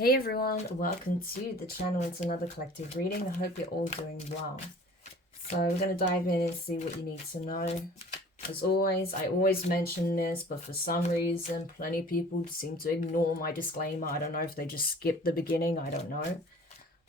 Hey everyone, welcome to the channel. It's another collective reading. I hope you're all doing well. So we're going to dive in and see what you need to know. As always, I always mention this, but for some reason, plenty of people seem to ignore my disclaimer. I don't know if they just skip the beginning, I don't know.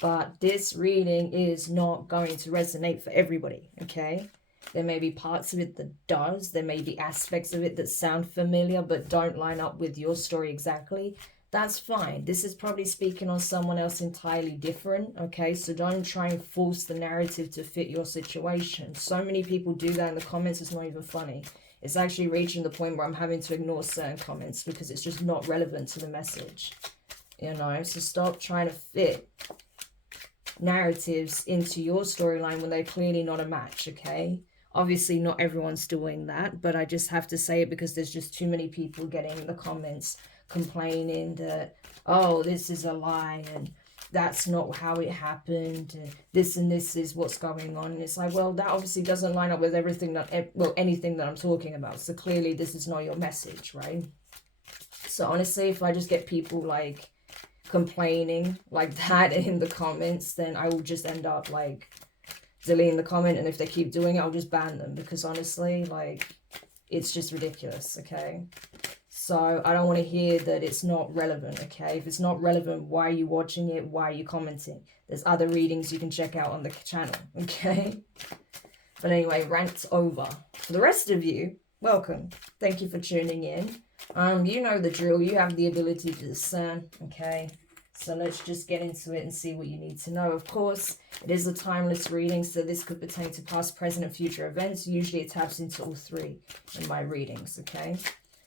But this reading is not going to resonate for everybody, okay? There may be parts of it that does. There may be aspects of it that sound familiar but don't line up with your story exactly. That's fine. This is probably speaking on someone else entirely different, okay? So don't try and force the narrative to fit your situation. So many people do that in the comments, it's not even funny. It's actually reaching the point where I'm having to ignore certain comments because it's just not relevant to the message, you know? So stop trying to fit narratives into your storyline when they're clearly not a match, okay? Obviously, not everyone's doing that, but I just have to say it because there's just too many people getting in the comments complaining that, oh, this is a lie and that's not how it happened and this is what's going on. And it's like, well, that obviously doesn't line up with everything that, well, anything that I'm talking about. So clearly this is not your message, right? So honestly, if I just get people like complaining like that in the comments, then I will just end up like deleting the comment, and if they keep doing it, I'll just ban them, because honestly, like, it's just ridiculous, okay? So I don't want to hear that it's not relevant, okay? If it's not relevant, why are you watching it? Why are you commenting? There's other readings you can check out on the channel, okay? But anyway, rant's over. For the rest of you, welcome. Thank you for tuning in. You know the drill. You have the ability to discern, okay? So let's just get into it and see what you need to know. Of course, it is a timeless reading, so this could pertain to past, present, and future events. Usually it taps into all three in my readings, okay?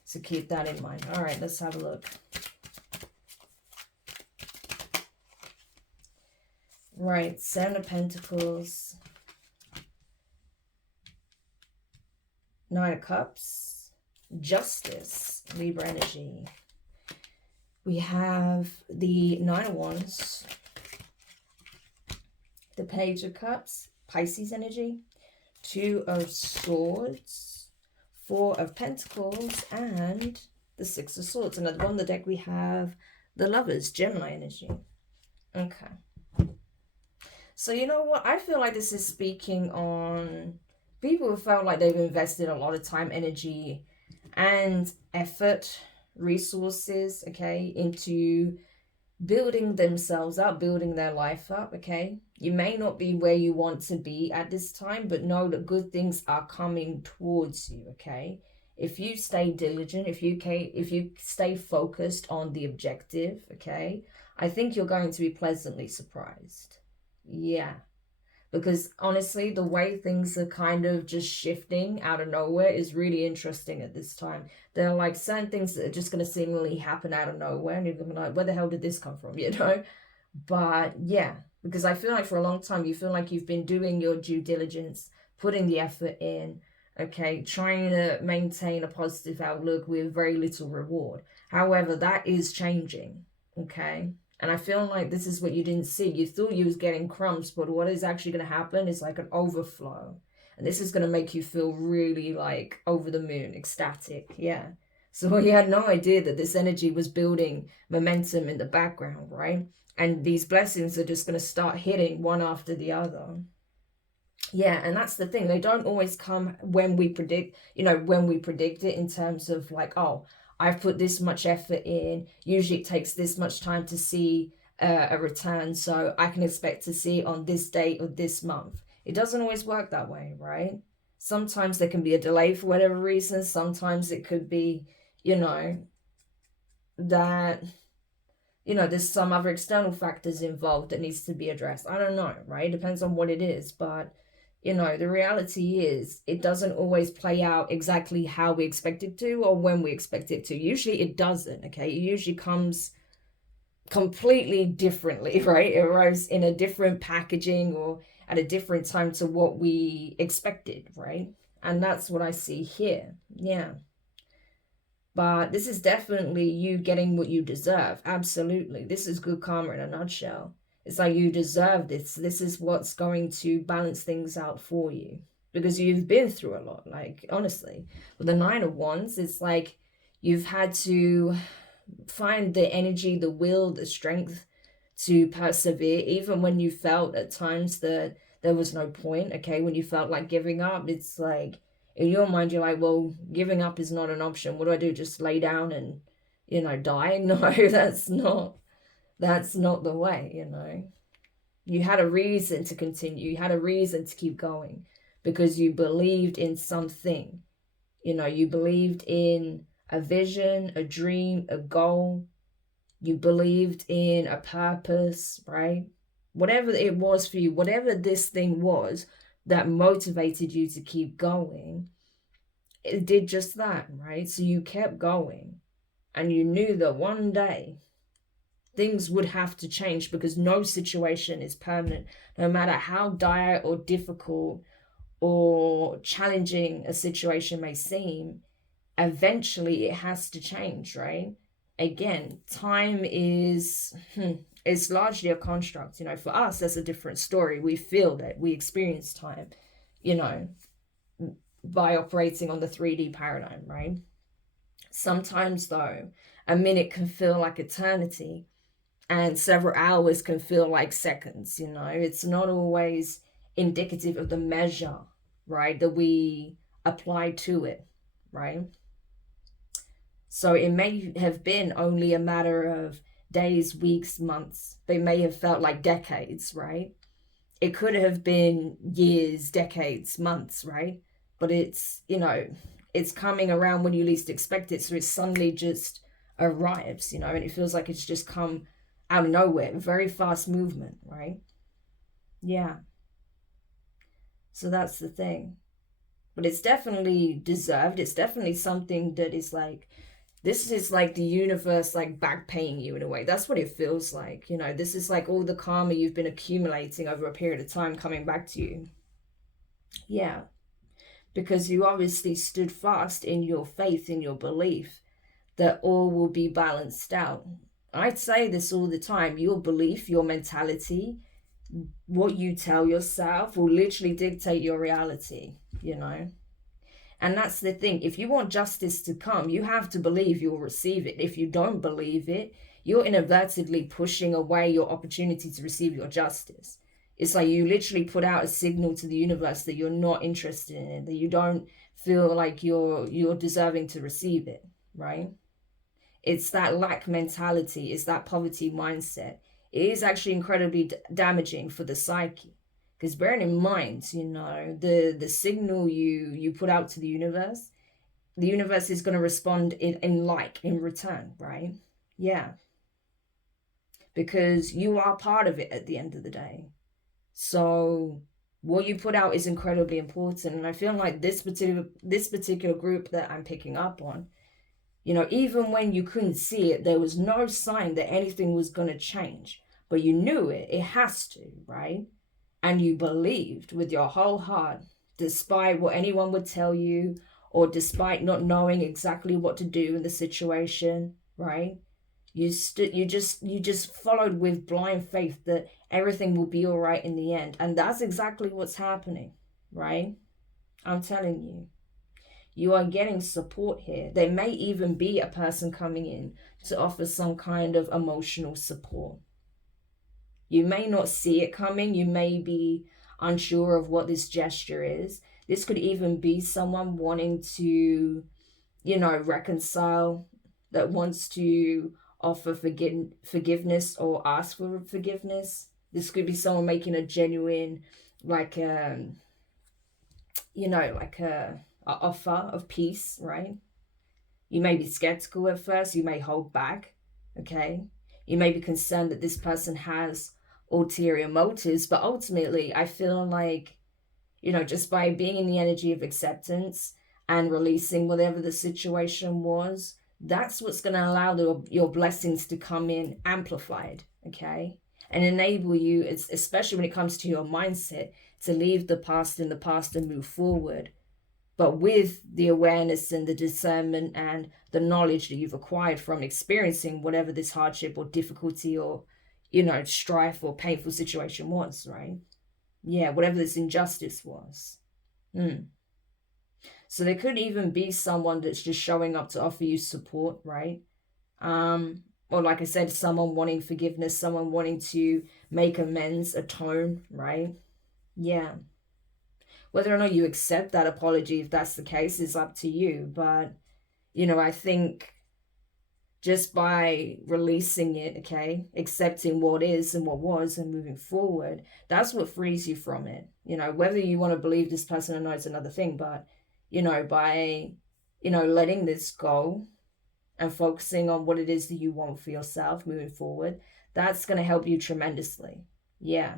So keep that in mind. All right, let's have a look. Right, Seven of Pentacles, Nine of Cups, Justice, Libra energy. We have the Nine of Wands, the Page of Cups, Pisces energy, Two of Swords, Four of Pentacles, and the Six of Swords. And at the bottom of the deck, we have the Lovers, Gemini energy. Okay. So you know what? I feel like this is speaking on people who felt like they've invested a lot of time, energy, and effort, resources, okay, into building themselves up, building their life up, okay? You may not be where you want to be at this time, but know that good things are coming towards you, okay? If you stay diligent, if you stay focused on the objective, okay, I think you're going to be pleasantly surprised. Yeah. Because honestly, the way things are kind of just shifting out of nowhere is really interesting at this time. There are like certain things that are just going to seemingly happen out of nowhere, and you're going to be like, where the hell did this come from, you know? But yeah, because I feel like for a long time, you feel like you've been doing your due diligence, putting the effort in, okay, trying to maintain a positive outlook with very little reward. However, that is changing, okay? And I feel like this is what you didn't see. You thought you was getting crumbs, but what is actually going to happen is like an overflow. And this is going to make you feel really like over the moon, ecstatic. Yeah. So you had no idea that this energy was building momentum in the background, right? And these blessings are just going to start hitting one after the other. Yeah, and that's the thing. They don't always come when we predict, when we predict it, in terms of like, oh, I've put this much effort in. Usually it takes this much time to see a return, so I can expect to see on this date or this month. It doesn't always work that way, right? Sometimes there can be a delay for whatever reason. Sometimes it could be, that, there's some other external factors involved that needs to be addressed. I don't know, right? It depends on what it is, but the reality is it doesn't always play out exactly how we expect it to or when we expect it to. Usually it doesn't, okay? It usually comes completely differently, right? It arrives in a different packaging or at a different time to what we expected, right? And that's what I see here. Yeah. But this is definitely you getting what you deserve. Absolutely. This is good karma in a nutshell. It's like you deserve this. This is what's going to balance things out for you. Because you've been through a lot, like, honestly. With the Nine of Wands, it's like you've had to find the energy, the will, the strength to persevere, even when you felt at times that there was no point. Okay, when you felt like giving up, it's like in your mind you're like, well, giving up is not an option. What do? Just lay down and die? No, that's not the way. You had a reason to continue. You had a reason to keep going because you believed in something. You believed in a vision, a dream, a goal. You believed in a purpose, right? Whatever it was for you, whatever this thing was that motivated you to keep going, it did just that, right? So you kept going and you knew that one day things would have to change because no situation is permanent. No matter how dire or difficult or challenging a situation may seem, eventually it has to change, right? Again, time is it's largely a construct. For us, that's a different story. We feel that we experience time, by operating on the 3D paradigm, right? Sometimes though, a minute can feel like eternity and several hours can feel like seconds. It's not always indicative of the measure, right, that we apply to it, right? So it may have been only a matter of days, weeks, months. They may have felt like decades, right? It could have been years, decades, months, right? But it's coming around when you least expect it. So it suddenly just arrives, and it feels like it's just come out of nowhere. Very fast movement, right? Yeah. So that's the thing. But it's definitely deserved. It's definitely something that is like, this is like the universe like back paying you in a way. That's what it feels like. This is like all the karma you've been accumulating over a period of time coming back to you. Yeah. Because you obviously stood fast in your faith, in your belief that all will be balanced out. I'd say this all the time. Your belief, your mentality, what you tell yourself will literally dictate your reality, And that's the thing. If you want justice to come, you have to believe you'll receive it. If you don't believe it, you're inadvertently pushing away your opportunity to receive your justice. It's like you literally put out a signal to the universe that you're not interested in it, that you don't feel like you're deserving to receive it, right? It's that lack mentality. It's that poverty mindset. It is actually incredibly damaging for the psyche. Because bearing in mind, the signal you put out to the universe is going to respond in return, right? Yeah. Because you are part of it at the end of the day. So what you put out is incredibly important. And I feel like this particular group that I'm picking up on, even when you couldn't see it, there was no sign that anything was going to change. But you knew it has to, right? And you believed with your whole heart, despite what anyone would tell you, or despite not knowing exactly what to do in the situation, right? You just followed with blind faith that everything will be all right in the end. And that's exactly what's happening, right? I'm telling you. You are getting support here. There may even be a person coming in to offer some kind of emotional support. You may not see it coming. You may be unsure of what this gesture is. This could even be someone wanting to, reconcile, that wants to offer forgiveness or ask for forgiveness. This could be someone making a genuine, like a offer of peace, right? You may be skeptical at first. You may hold back, okay? You may be concerned that this person has ulterior motives, but ultimately, I feel like, just by being in the energy of acceptance and releasing whatever the situation was, that's what's going to allow your blessings to come in amplified, okay? And enable you, especially when it comes to your mindset, to leave the past in the past and move forward. But with the awareness and the discernment and the knowledge that you've acquired from experiencing whatever this hardship or difficulty or, strife or painful situation was, right? Yeah, whatever this injustice was. So there could even be someone that's just showing up to offer you support, right? Or like I said, someone wanting forgiveness, someone wanting to make amends, atone, right? Yeah. Whether or not you accept that apology, if that's the case, is up to you. But, I think just by releasing it, okay, accepting what is and what was and moving forward, that's what frees you from it. Whether you want to believe this person or not is another thing, but, by, letting this go and focusing on what it is that you want for yourself moving forward, that's going to help you tremendously. Yeah.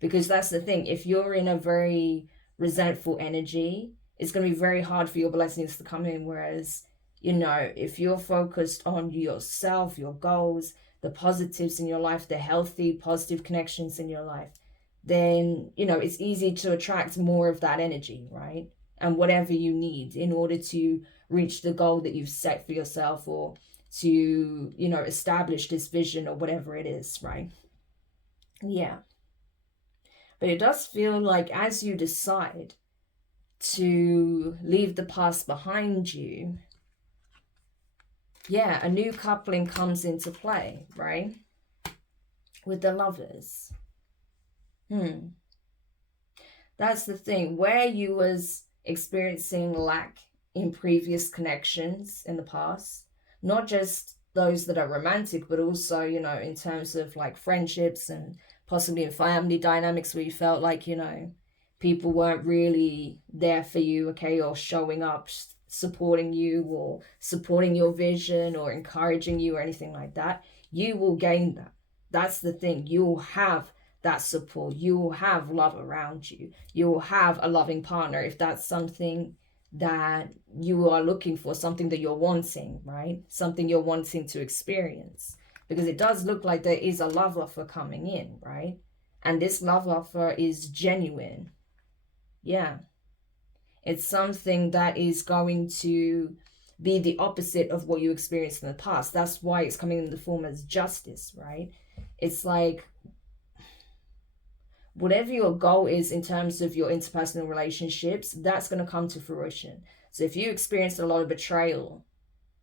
Because that's the thing. If you're in a very resentful energy, it's going to be very hard for your blessings to come in. Whereas, if you're focused on yourself, your goals, the positives in your life, the healthy, positive connections in your life, then, it's easy to attract more of that energy, right? And whatever you need in order to reach the goal that you've set for yourself, or to, establish this vision or whatever it is, right? Yeah. But it does feel like as you decide to leave the past behind you, yeah, a new coupling comes into play, right? With the Lovers. That's the thing. Where you was experiencing lack in previous connections in the past, not just those that are romantic, but also, in terms of like friendships and possibly in family dynamics, where you felt like, people weren't really there for you, okay, or showing up, supporting you, or supporting your vision, or encouraging you, or anything like that. You will gain that. That's the thing. You will have that support. You will have love around you. You will have a loving partner if that's something that you are looking for, something that you're wanting, right? Something you're wanting to experience. Because it does look like there is a love offer coming in, right? And this love offer is genuine. Yeah. It's something that is going to be the opposite of what you experienced in the past. That's why it's coming in the form as justice, right? It's like whatever your goal is in terms of your interpersonal relationships, that's going to come to fruition. So if you experienced a lot of betrayal,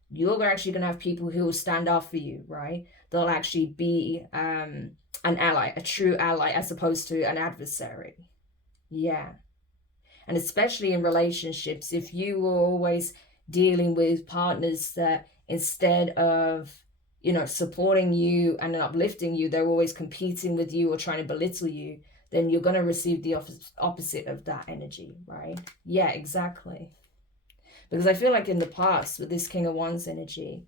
you're actually going to have people who will stand up for you, right? They'll actually be an ally, a true ally, as opposed to an adversary. Yeah. And especially in relationships, if you were always dealing with partners that instead of, supporting you and uplifting you, they're always competing with you or trying to belittle you, then you're going to receive the opposite of that energy, right? Yeah, exactly. Because I feel like in the past, with this King of Wands energy,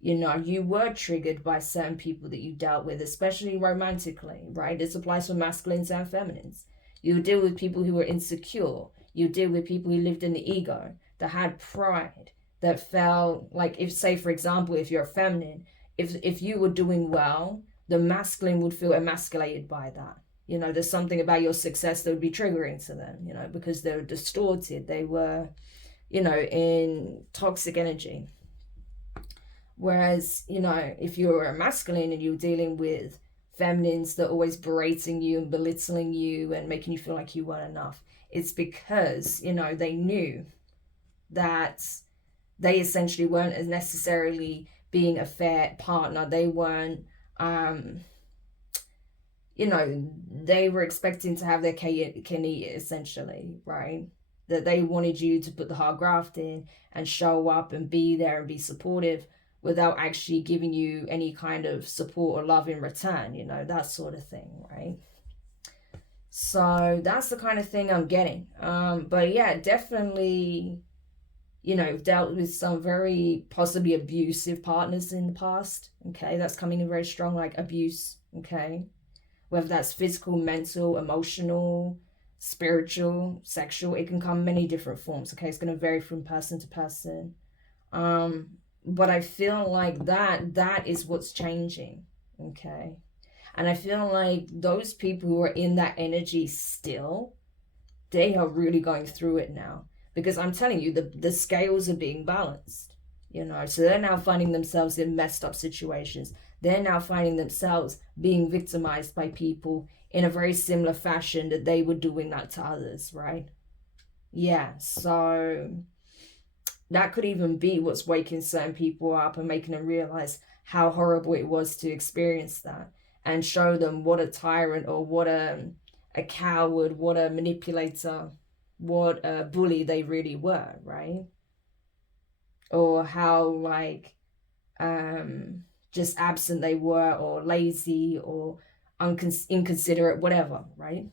you were triggered by certain people that you dealt with, especially romantically, right? This applies for masculines and feminines. You deal with people who were insecure. You deal with people who lived in the ego, that had pride, that felt like, if, say, for example, if you're a feminine, if you were doing well, the masculine would feel emasculated by that. There's something about your success that would be triggering to them, because they were distorted. They were, in toxic energy. Whereas, if you're a masculine and you're dealing with feminines that are always berating you and belittling you and making you feel like you weren't enough, it's because, they knew that they essentially weren't necessarily being a fair partner. They weren't, they were expecting to have their cake and eat it, essentially, right? That they wanted you to put the hard graft in and show up and be there and be supportive without actually giving you any kind of support or love in return, that sort of thing, right? So that's the kind of thing I'm getting. But yeah, definitely, dealt with some very possibly abusive partners in the past. Okay, that's coming in very strong, like abuse. Okay, whether that's physical, mental, emotional, spiritual, sexual, it can come many different forms. Okay, it's going to vary from person to person. But I feel like that is what's changing. Okay. And I feel like those people who are in that energy still, they are really going through it now. Because I'm telling you, the scales are being balanced, So they're now finding themselves in messed up situations. They're now finding themselves being victimized by people in a very similar fashion that they were doing that to others, right? Yeah, so that could even be what's waking certain people up and making them realize how horrible it was to experience that, and show them what a tyrant, or what a coward, what a manipulator, what a bully they really were, right? Or how, like, just absent they were, or lazy, or inconsiderate, whatever, right?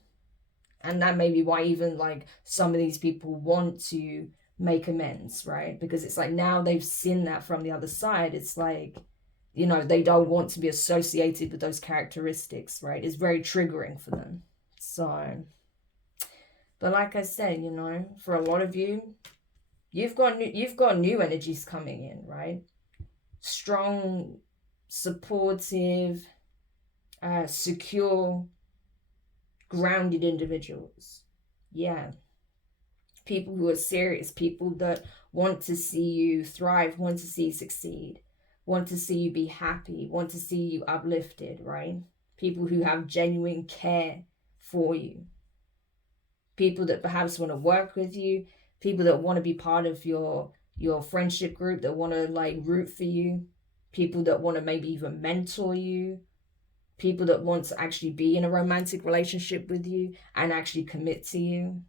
And that may be why even, like, some of these people want to make amends, right? Because it's like, now they've seen that from the other side. It's like, you know, they don't want to be associated with those characteristics, right? It's very triggering for them. So, but like I said, you know, for a lot of you, you've got new energies coming in, right? Strong, supportive, secure, grounded individuals. Yeah. People who are serious, people that want to see you thrive, want to see you succeed, want to see you be happy, want to see you uplifted, right? People who have genuine care for you. People that perhaps want to work with you, people that want to be part of your friendship group, that want to, like, root for you, people that want to maybe even mentor you, people that want to actually be in a romantic relationship with you and actually commit to you.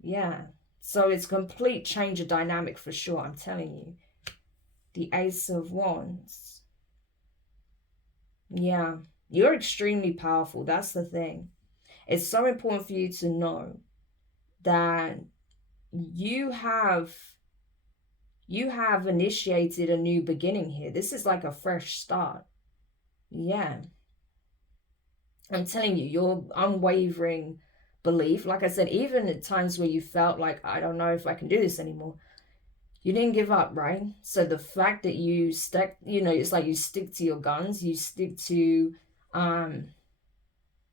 Yeah. So it's complete change of dynamic for sure, I'm telling you. The Ace of Wands. Yeah. You're extremely powerful. That's the thing. It's so important for you to know that you have initiated a new beginning here. This is like a fresh start. Yeah. I'm telling you, your unwavering belief, like I said, even at times where you felt like, I don't know if I can do this anymore, you didn't give up, right? So the fact that you stuck, you know, it's like you stick to your guns, you stick to,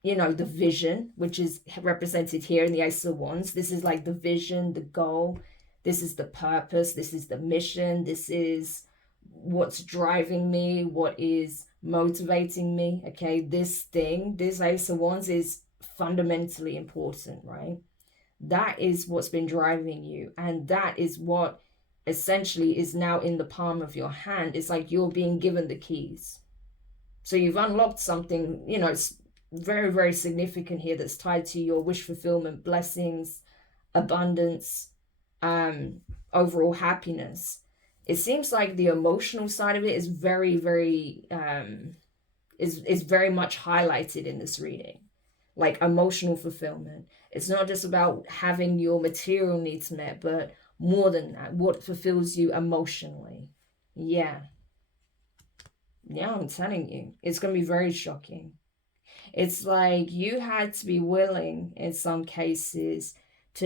you know, the vision, which is represented here in the Ace of Wands. This is like the vision, the goal. This is the purpose. This is the mission. This is what's driving me, what is motivating me. Okay, this thing, this Ace of Wands is fundamentally important, right? That is what's been driving you, and that is what essentially is now in the palm of your hand. It's like you're being given the keys. So you've unlocked something, you know, it's very, very significant here, that's tied to your wish fulfillment, blessings, abundance, overall happiness. It seems like the emotional side of it is very, very is very much highlighted in this reading. Like emotional fulfillment. It's not just about having your material needs met, but more than that, what fulfills you emotionally. Yeah. Yeah, I'm telling you, it's going to be very shocking. It's like you had to be willing, in some cases, to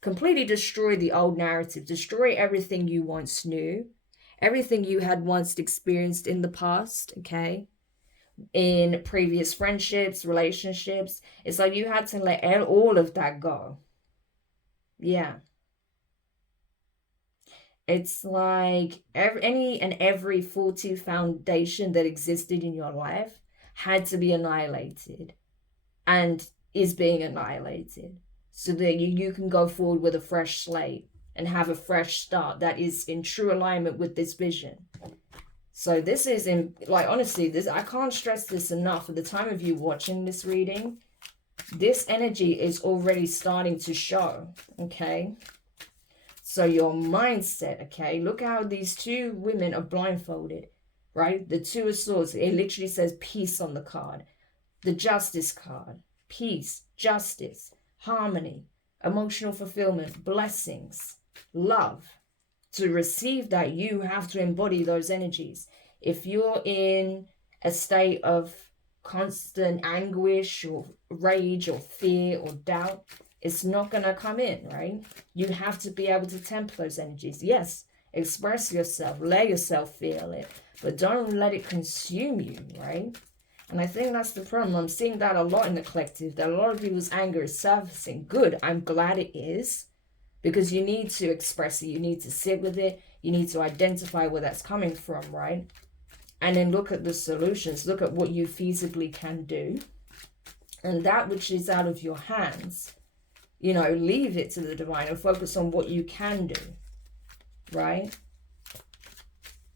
completely destroy the old narrative, destroy everything you once knew, everything you had once experienced in the past, okay? In previous friendships, relationships. It's like you had to let all of that go. Yeah. It's like every faulty foundation that existed in your life had to be annihilated and is being annihilated, so that you can go forward with a fresh slate and have a fresh start that is in true alignment with this vision. So this is, in, like, honestly, this, I can't stress this enough. At the time of you watching this reading, this energy is already starting to show, okay? So your mindset, okay? Look how these two women are blindfolded, right? The Two of Swords, it literally says peace on the card. The Justice card, peace, justice, harmony, emotional fulfillment, blessings, love. To receive that, you have to embody those energies. If you're in a state of constant anguish or rage or fear or doubt, it's not going to come in, right? You have to be able to temper those energies. Yes, express yourself, let yourself feel it, but don't let it consume you, right? And I think that's the problem. I'm seeing that a lot in the collective, that a lot of people's anger is surfacing. Good, I'm glad it is, because you need to express it, you need to sit with it, you need to identify where that's coming from, right? And then look at the solutions, look at what you feasibly can do. And that which is out of your hands, you know, leave it to the divine and focus on what you can do. right?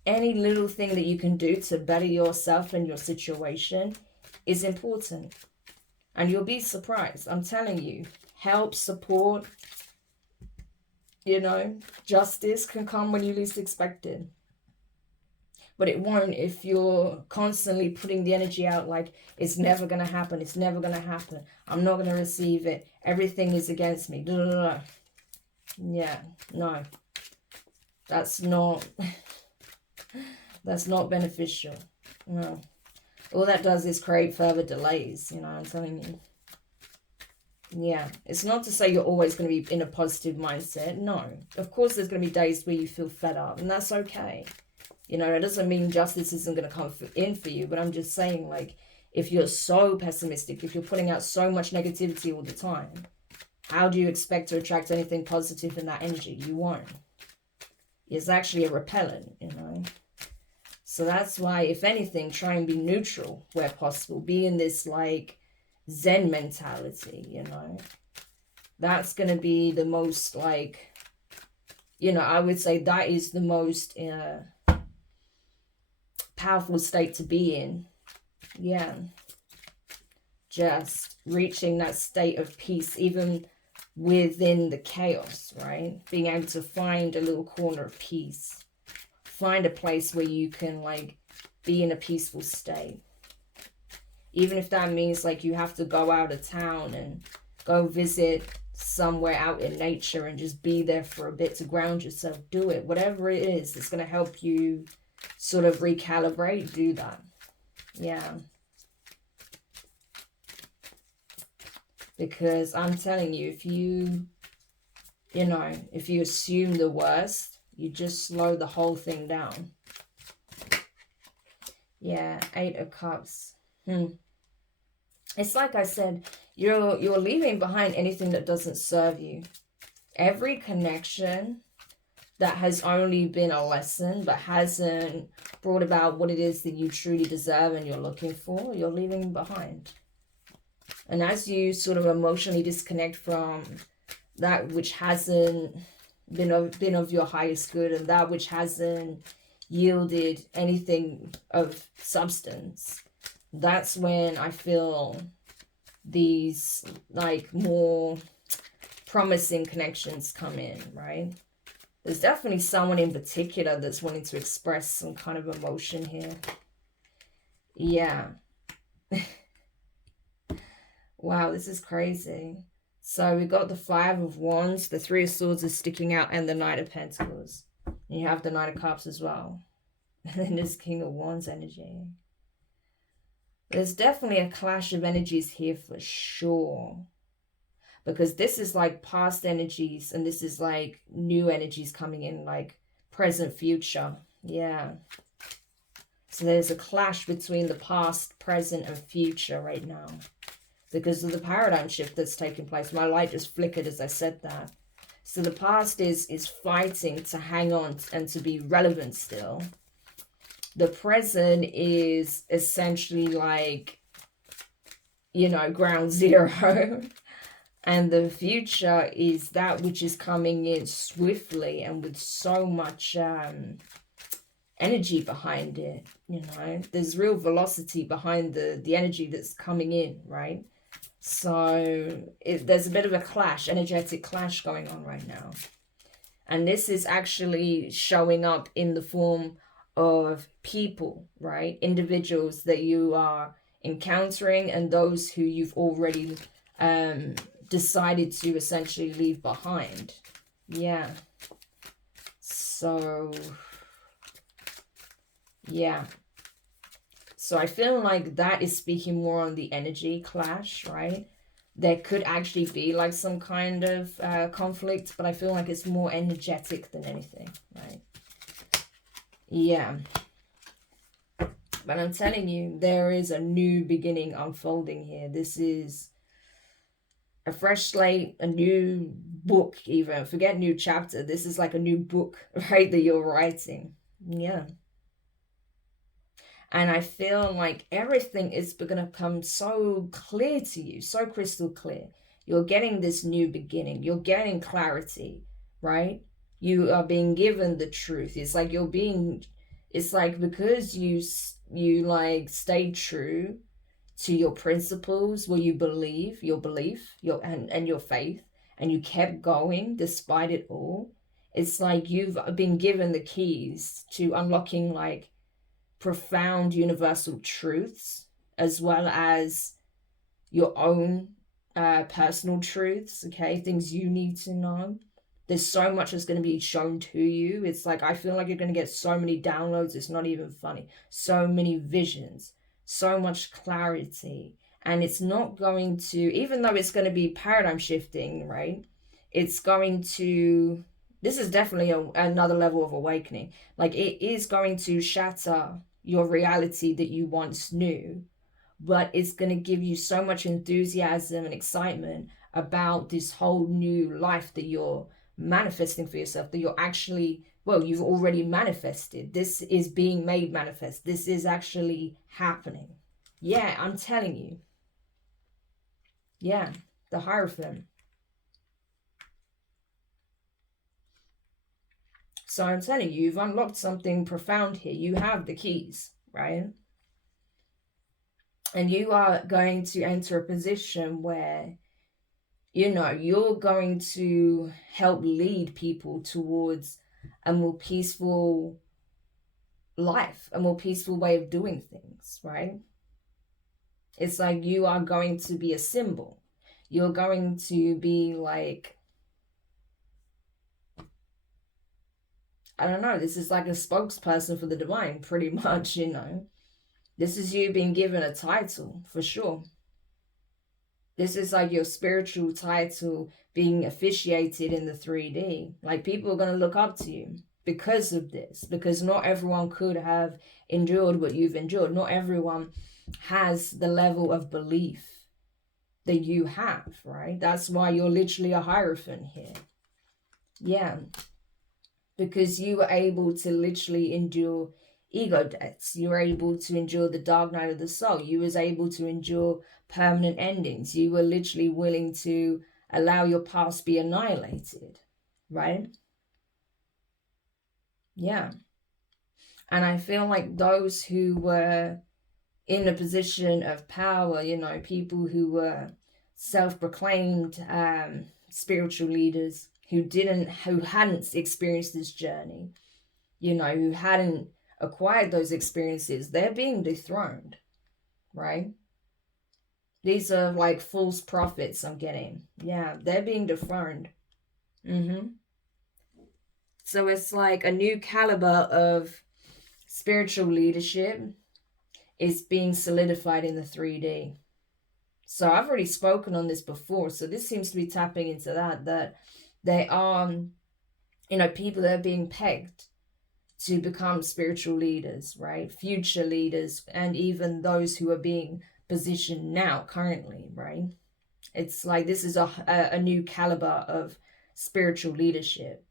Any little thing that you can do to better yourself and your situation is important. And you'll be surprised. I'm telling you, help, support, you know, justice can come when you least expect it. But it won't if you're constantly putting the energy out like, it's never going to happen. It's never going to happen. I'm not going to receive it. Everything is against me. Blah, blah, blah. Yeah, no. That's not beneficial. No. All that does is create further delays, you know, I'm telling you. Yeah, it's not to say you're always going to be in a positive mindset. No, of course there's going to be days where you feel fed up, and that's okay. You know, it doesn't mean justice isn't going to come in for you, but I'm just saying, like, if you're so pessimistic, if you're putting out so much negativity all the time, how do you expect to attract anything positive in that energy? You won't. It's actually a repellent, you know. So that's why, if anything, try and be neutral where possible. Be in this, like, Zen mentality, you know. That's going to be the most, like, you know, I would say that is the most powerful state to be in. Yeah. Just reaching that state of peace, even within the chaos, right? Being able to find a little corner of peace. Find a place where you can, like, be in a peaceful state. Even if that means, like, you have to go out of town and go visit somewhere out in nature and just be there for a bit to ground yourself, do it. Whatever it is that's going to help you sort of recalibrate, do that. Yeah. Because I'm telling you, if you know, if you assume the worst, you just slow the whole thing down. Yeah, 8 of Cups. It's like I said, you're leaving behind anything that doesn't serve you. Every connection that has only been a lesson but hasn't brought about what it is that you truly deserve and you're looking for, you're leaving behind. And as you sort of emotionally disconnect from that which hasn't been of your highest good, and that which hasn't yielded anything of substance, that's when I feel these, like, more promising connections come in, right? There's definitely someone in particular that's wanting to express some kind of emotion here. Yeah. Wow, this is crazy. So we got the 5 of Wands, the 3 of Swords is sticking out, and the Knight of Pentacles. And you have the Knight of Cups as well. And then there's King of Wands energy. There's definitely a clash of energies here for sure. Because this is like past energies, and this is like new energies coming in, like present, future. Yeah. So there's a clash between the past, present, and future right now. Because of the paradigm shift that's taking place. My light just flickered as I said that. So the past is fighting to hang on and to be relevant still. The present is essentially like, you know, ground zero. And the future is that which is coming in swiftly and with so much energy behind it. You know, there's real velocity behind the energy that's coming in, right? So there's a bit of a clash, energetic clash going on right now. And this is actually showing up in the form of people, right? Individuals that you are encountering and those who you've already decided to essentially leave behind. Yeah. So, yeah. So I feel like that is speaking more on the energy clash, right? There could actually be like some kind of conflict, but I feel like it's more energetic than anything, right? Yeah. But I'm telling you, there is a new beginning unfolding here. This is a fresh slate, a new book even. Forget new chapter. This is like a new book, right, that you're writing. Yeah. And I feel like everything is going to come so clear to you, so crystal clear. You're getting this new beginning. You're getting clarity, right? You are being given the truth. It's like it's like because you like stayed true to your principles, where you believe your belief, and your faith, and you kept going despite it all. It's like you've been given the keys to unlocking like profound universal truths, as well as your own personal truths, okay? Things you need to know. There's so much that's going to be shown to you. It's like, I feel like you're going to get so many downloads. It's not even funny. So many visions, so much clarity. And it's not going to, even though it's going to be paradigm shifting, right? It's going to, this is definitely another level of awakening. Like, it is going to shatter your reality that you once knew, but it's going to give you so much enthusiasm and excitement about this whole new life that you're manifesting for yourself, that you're actually, well, you've already manifested. This is being made manifest. This is actually happening. Yeah, I'm telling you. Yeah, the Hierophant. So I'm telling you, you've unlocked something profound here. You have the keys, right? And you are going to enter a position where, you know, you're going to help lead people towards a more peaceful life, a more peaceful way of doing things, right? It's like you are going to be a symbol. You're going to be like, I don't know, this is like a spokesperson for the divine, pretty much, you know. This is you being given a title, for sure. This is like your spiritual title being officiated in the 3D. Like, people are going to look up to you because of this, because not everyone could have endured what you've endured. Not everyone has the level of belief that you have, right? That's why you're literally a Hierophant here. Yeah. Because you were able to literally endure ego deaths. You were able to endure the dark night of the soul. You was able to endure permanent endings. You were literally willing to allow your past be annihilated, right? Yeah. And I feel like those who were in a position of power, you know, people who were self-proclaimed spiritual leaders who hadn't experienced this journey, you know, who hadn't acquired those experiences, they're being dethroned, right? These are like false prophets I'm getting. Yeah, they're being dethroned. So it's like a new caliber of spiritual leadership is being solidified in the 3D. So I've already spoken on this before. So this seems to be tapping into that they are, you know, people that are being pegged to become spiritual leaders, right? Future leaders, and even those who are being positioned now, currently, right? It's like this is a new caliber of spiritual leadership,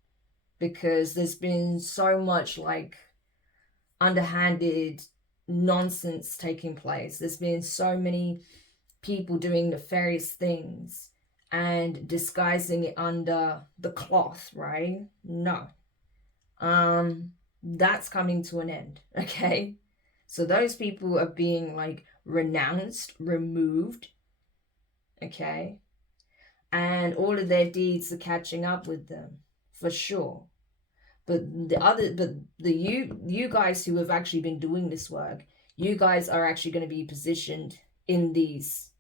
because there's been so much like underhanded nonsense taking place. There's been so many people doing nefarious things and disguising it under the cloth, right? No. That's coming to an end, okay? So those people are being like renounced, removed, okay? And all of their deeds are catching up with them, for sure. But you guys who have actually been doing this work, you guys are actually going to be positioned in these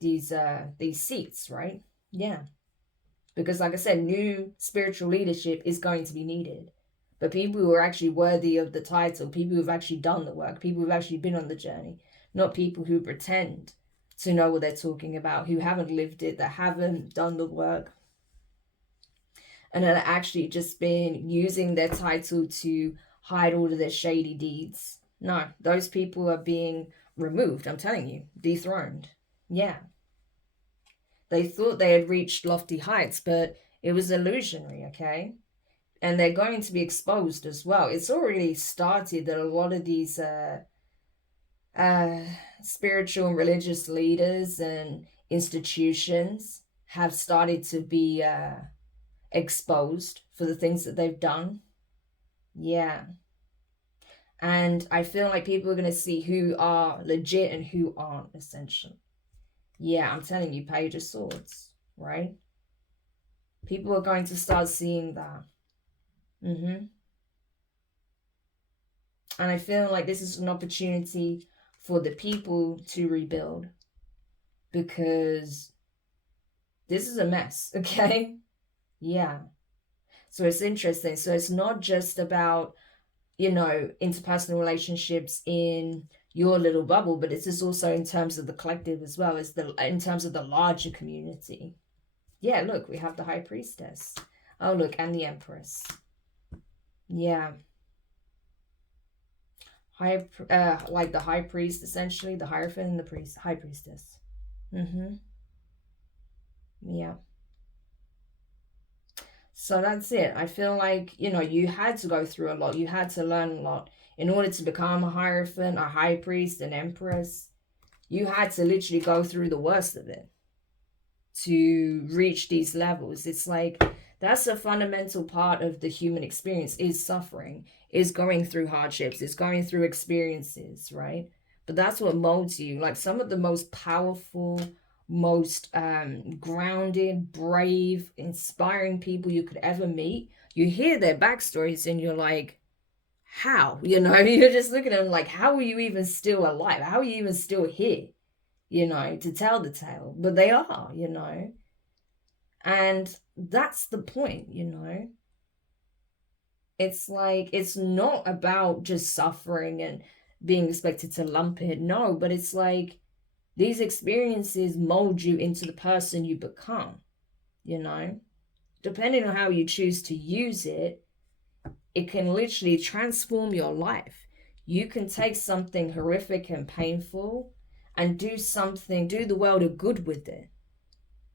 seats, right? Yeah. Because like I said, new spiritual leadership is going to be needed. But people who are actually worthy of the title, people who've actually done the work, people who've actually been on the journey, not people who pretend to know what they're talking about, who haven't lived it, that haven't done the work, and are actually just been using their title to hide all of their shady deeds. No, those people are being removed, I'm telling you, dethroned. Yeah. They thought they had reached lofty heights, but it was illusionary, okay? And they're going to be exposed as well. It's already started that a lot of these spiritual and religious leaders and institutions have started to be exposed for the things that they've done. Yeah. And I feel like people are going to see who are legit and who aren't, essentially. Yeah, I'm telling you, Page of Swords, right? People are going to start seeing that. And I feel like this is an opportunity for the people to rebuild, because this is a mess, okay? Yeah. So it's interesting. So it's not just about, you know, interpersonal relationships in your little bubble, but it's also in terms of the collective as well as in terms of the larger community. Yeah, look, we have the High Priestess. Oh, look, and the Empress. Yeah. Like the High Priest, essentially, the Hierophant and the High Priestess. Yeah. So that's it. I feel like, you know, you had to go through a lot. You had to learn a lot in order to become a Hierophant, a High Priest, an Empress. You had to literally go through the worst of it to reach these levels. It's like, that's a fundamental part of the human experience, is suffering, is going through hardships, is going through experiences, right? But that's what molds you. Like, some of the most powerful, most grounded, brave, inspiring people you could ever meet, you hear their backstories and you're like, how? You know, you're just looking at them like, how are you even still alive? How are you even still here, you know, to tell the tale? But they are, you know. And that's the point, you know. It's like, it's not about just suffering and being expected to lump it. No, but it's like, these experiences mold you into the person you become, you know. Depending on how you choose to use it, it can literally transform your life. You can take something horrific and painful and do the world a good with it,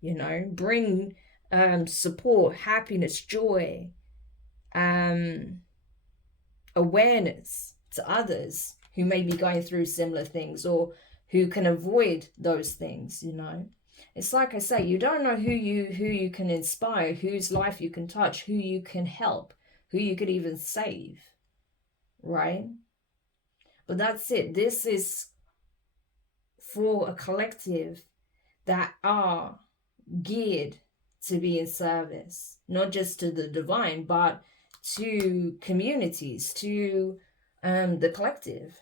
you know. Bring support, happiness, joy, awareness to others who may be going through similar things or who can avoid those things, you know. It's like I say, you don't know who you can inspire, whose life you can touch, who you can help, who you could even save, right? But that's it. This is for a collective that are geared to be in service, not just to the divine, but to communities, to the collective.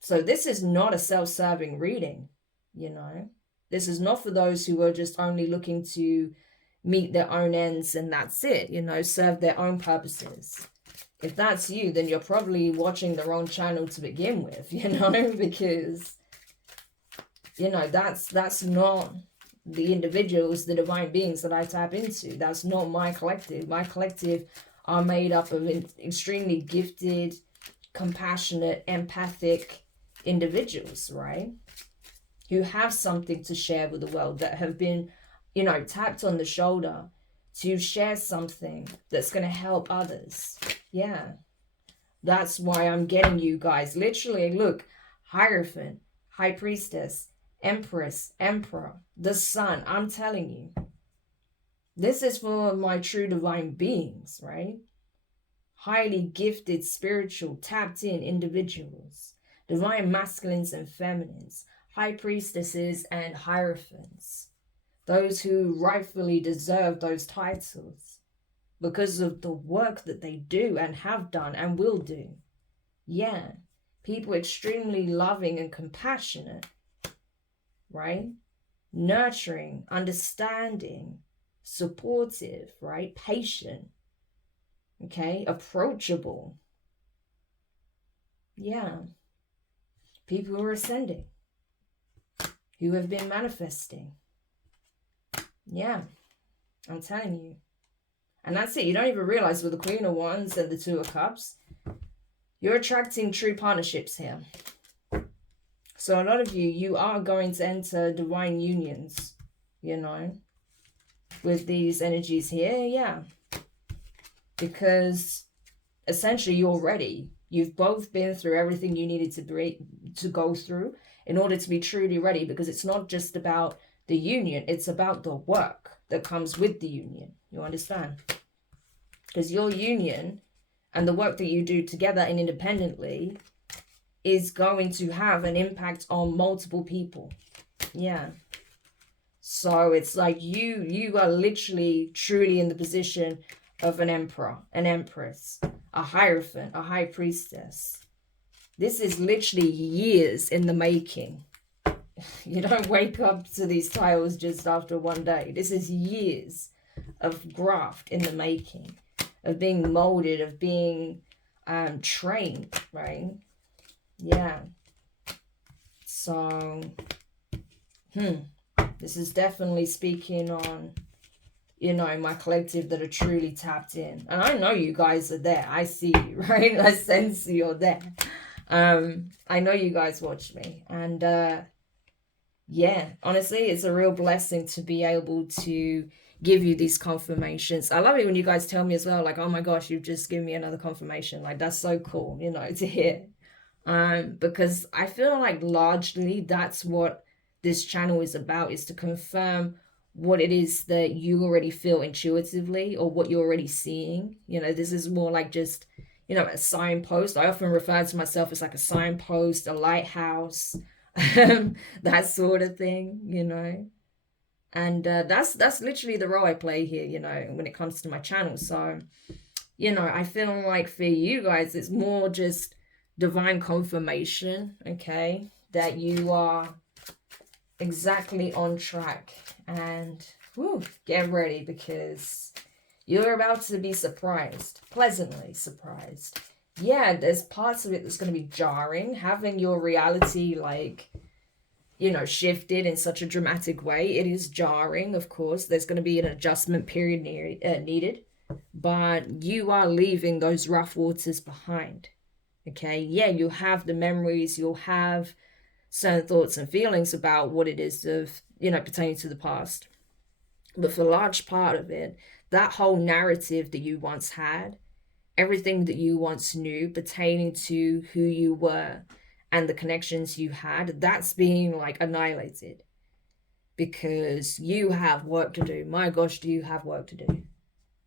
So this is not a self-serving reading, you know. This is not for those who are just only looking to meet their own ends and that's it, you know, serve their own purposes. If that's you, then you're probably watching the wrong channel to begin with, you know, because, you know, that's not the individuals, the divine beings that I tap into. That's not my collective. My collective are made up of extremely gifted, compassionate, empathic individuals, right? Who have something to share with the world, that have been, you know, tapped on the shoulder to share something that's going to help others. Yeah. That's why I'm getting you guys. Literally, look, Hierophant, High Priestess, Empress, Emperor, the Sun. I'm telling you. This is for my true divine beings, right? Highly gifted, spiritual, tapped in individuals. Divine masculines and feminines. High Priestesses and Hierophants. Those who rightfully deserve those titles because of the work that they do and have done and will do. Yeah. People extremely loving and compassionate, right? Nurturing, understanding, supportive, right? Patient, okay? Approachable. Yeah. People who are ascending, who have been manifesting. Yeah, I'm telling you. And that's it. You don't even realize with the Queen of Wands and the Two of Cups, you're attracting true partnerships here. So a lot of you are going to enter divine unions, you know, with these energies here. Yeah. Because essentially you're ready. You've both been through everything you needed to go through in order to be truly ready, because it's not just about the union, it's about the work. that comes with the union. You understand? Because your union and the work that you do together and independently is going to have an impact on multiple people. Yeah. So it's like you are literally truly in the position of an emperor, an empress, a hierophant, a high priestess. This is literally years in the making. You don't wake up to these titles just after one day. This is years of graft in the making, of being molded, of being trained, right? Yeah. So, this is definitely speaking on, you know, my collective that are truly tapped in. And I know you guys are there. I see you, right? I sense you're there. I know you guys watch me. And yeah, honestly, it's a real blessing to be able to give you these confirmations. I love it when you guys tell me as well, like, oh my gosh, you've just given me another confirmation. Like, that's so cool, you know, to hear. Because I feel like largely that's what this channel is about, is to confirm what it is that you already feel intuitively or what you're already seeing. You know, this is more like just, you know, a signpost. I often refer to myself as like a signpost, a lighthouse, that sort of thing, you know. And that's literally the role I play here, you know, when it comes to my channel. So, you know, I feel like for you guys, it's more just divine confirmation, okay, that you are exactly on track. And get ready, because you're about to be surprised, pleasantly surprised. Yeah, there's parts of it that's going to be jarring, having your reality, like, you know, shifted in such a dramatic way. It is jarring, of course. There's going to be an adjustment period needed, but you are leaving those rough waters behind. Okay, yeah, you'll have the memories, you'll have certain thoughts and feelings about what it is of, you know, pertaining to the past. But for a large part of it, that whole narrative that you once had, everything that you once knew pertaining to who you were and the connections you had, that's being like annihilated, because you have work to do. My gosh, do you have work to do?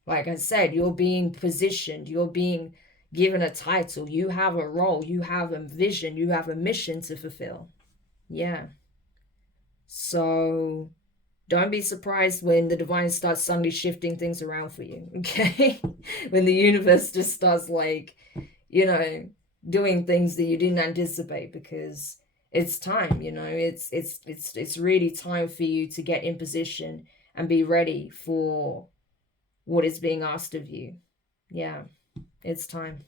Like I said, you're being positioned, you're being given a title, you have a role, you have a vision, you have a mission to fulfill. Yeah. So don't be surprised when the divine starts suddenly shifting things around for you, okay? When the universe just starts, like, you know, doing things that you didn't anticipate, because it's time, you know, it's really time for you to get in position and be ready for what is being asked of you. Yeah, it's time.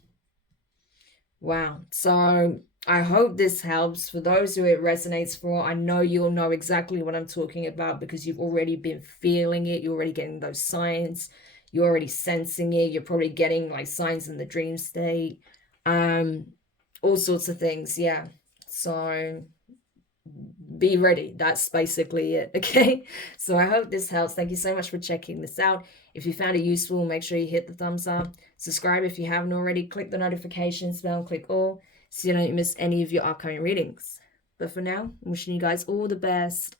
Wow. So I hope this helps. For those who it resonates for, I know you'll know exactly what I'm talking about, because you've already been feeling it. You're already getting those signs. You're already sensing it. You're probably getting like signs in the dream state. All sorts of things. Yeah. So be ready. That's basically it. Okay. So I hope this helps. Thank you so much for checking this out. If you found it useful, make sure you hit the thumbs up. Subscribe if you haven't already. Click the notifications bell, click all, so you don't miss any of your upcoming readings. But for now, I'm wishing you guys all the best.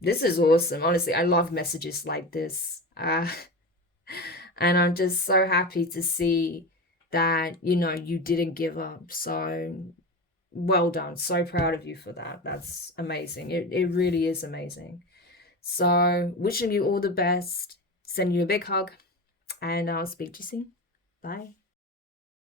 This is awesome. Honestly, I love messages like this. And I'm just so happy to see that, you know, you didn't give up. So well done. So proud of you for that. That's amazing. It really is amazing. So wishing you all the best. Sending you a big hug. And I'll speak to you soon. Bye.